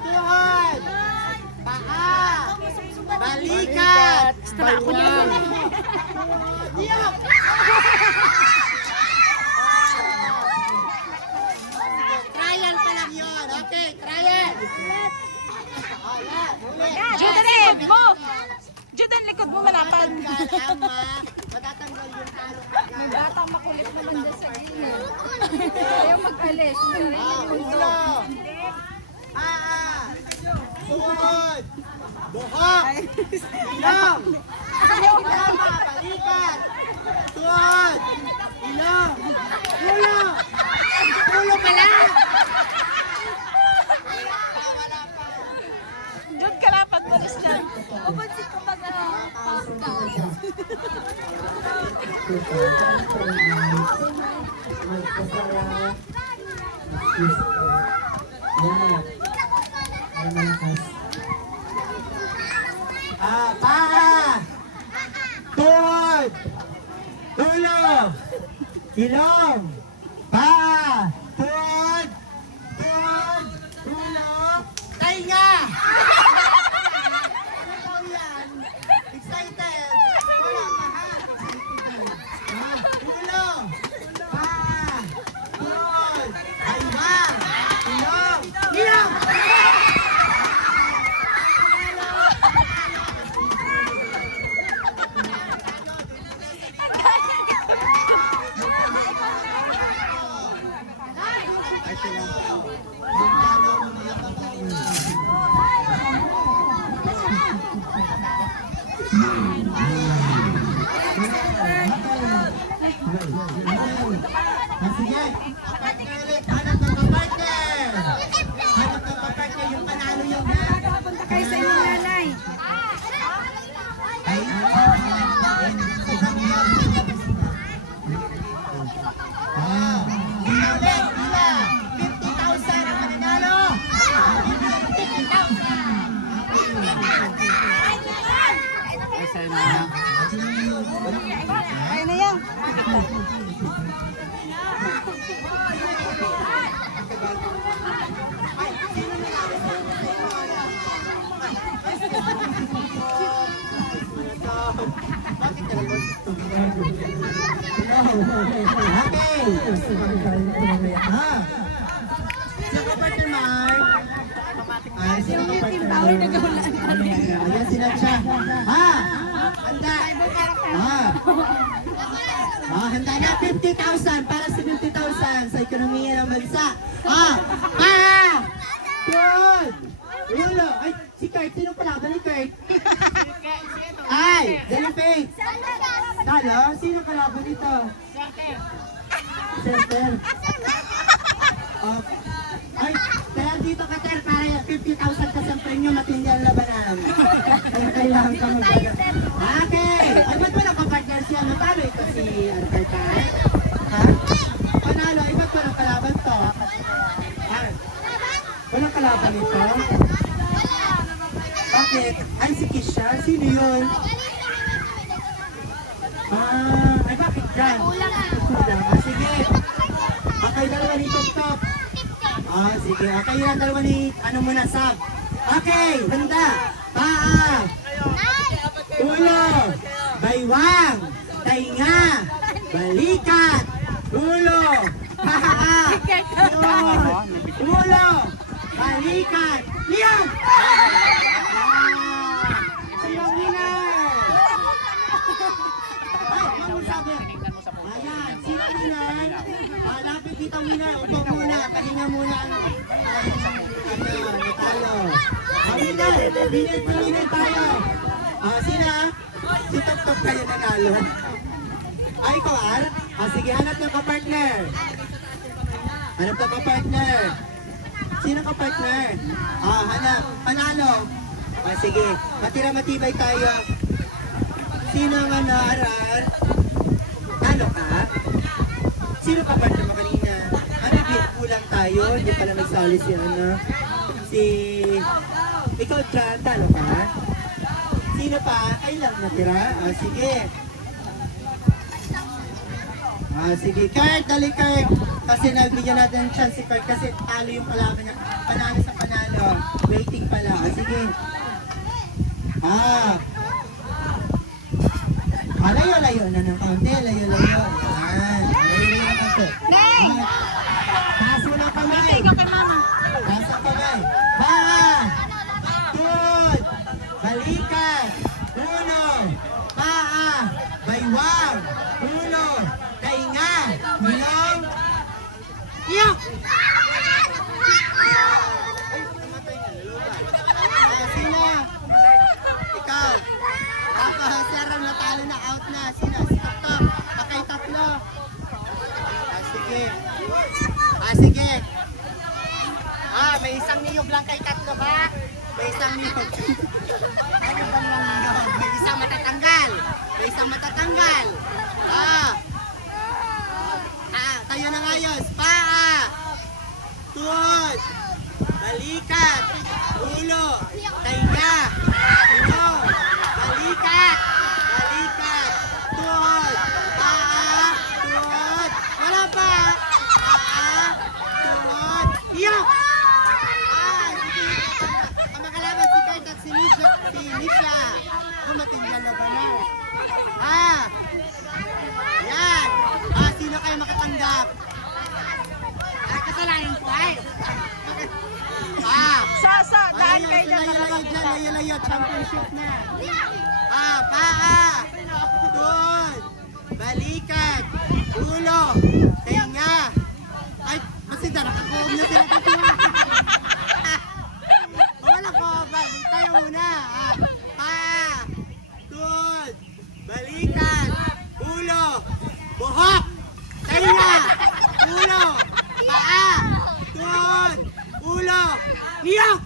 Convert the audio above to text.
Tuhod. Paa. Balikat. Baywang. Diyak. Trial pa lang yun. Okay, trial. Judan, mo! Judan, likod mo malapad. Matatanggal yung talo. May batang makulit naman dyan sa gilid. Ayaw mag-alis. Ulo. Tuhod. Buhok. Ilong. Tama, balikat. Tuhod. Ilong. Ulo. Ulo pala. Wala pa. Judan, kalapad balis dyan. Mabansin ka pag Paa. Tuhod. Ulo. Ilong. Paa. Tuhod. Tuhod. Ulo. Tainga. Ikaw yan. Excited. Wala ka ha. Ulo. Paa. Tuhod. Baywang. Ilong. Ilong. Sige, partner ulit. Hanap ng kapartner. Hanap ng kapartner. Yung panalo yung punta kayo sa inyong nanay. Ulit, Ila. 50,000 ang mananalo. 50,000. Ayun na yan. Bakit ka naman? Okay. Sino ka partner, Mark? Sino ka partner? Ayan, sinadya. Handa. Handa na. 50,000 para sa 50,000 sa ekonomiya ng bansa. Good. Ulo. Ay, si Kurt. Sino pala? Ni Kurt? Ay, Delphine. Talo? Sino kalaban nito? Center. Ay, kaya dito ka, Ter, para 50,000 ka sa premyo, matindi ang labanan. Kaya kailangan ka mag-gana. Okay. Ay, ba't wala ka partner siya? Natalo ito si Arcade. Ha? Panalo. Ay, ba't walang kalaban to? Walang kalaban ito? Bakit? Ay, si Kisha? Sino yun? Ay, bakit dyan? Sige. Okay, dalawa ni Top. Sige. Okay, yung dalawa ni, ano muna, Sab. Okay, handa. Paa. Ulo. Baywang. Tainga. Balikat. Ulo. Paa. Ulo. Balikat. Yan! Siyang winner! Ay, ano sabi? Ayan, sino winner? Lapit kitang winner. Upo muna, pahinga muna. Natalo. Winner tayo. Sino? Si Top kayo nanalo. Ay, ikaw, Ar? Sige, hanap ng kapartner. Hanap ng kapartner. Sino ka partner? Hanap. Panalo. Sige. Matira-matibay tayo. Sino ang Arar? Talo ka? Sino ka partner mo kanina? Kulang tayo. Hindi pala nagsali si ikaw, Tran. Talo ka? Sino pa? Ay lang natira. Sige. Sige. Kurt, dali Kurt. kasi nagbigyan natin ng chance si Kurt kasi talo yung kalaban niya. Panalo sa panalo. Waiting pala. Sige. Layo-layo na ng kaunti. Layo-layo. Yan. Layo-layo na kaunti. Taas mo ng kamay. Taas ang kamay. Paa. Tuhod. Balikat. Ulo. Paa. Baywang. Ulo. Tainga. Ilong. Iyok! Sino? Ikaw. Sarang natalo na, out na. Sino? Stop. Pakay tatlo. Sige. Sige. May isang niyog lang kay tatlo ba? May isang niyog. Ano ba lang niyog? May isang matatanggal. May isang matatanggal. Tayo ng ayos. Paa. Tuhod. Balikat. Ulo. Tainga. Ilong. Balikat. Balikat. Tuhod. Paa. Tuhod. Wala pa. Paa. Tuhod. Iyok! Ang makalaban si Kurt at si Nisha. Dumating na labanan. Yan. Sino kayo makatanggap? Kasalanan ko ay. Daan kayo dyan. Layo-layo, championship na. Paa. Tuhod. Balikat. Ulo. Tainga. Ay, masida, nakakuhog na sila tatlo. Wala ko, tayo muna. Paa. Tuhod. Balikat. Ulo. Buhok. Tainga. Ulo. Paa. Tuhod. Ulo. Niyok!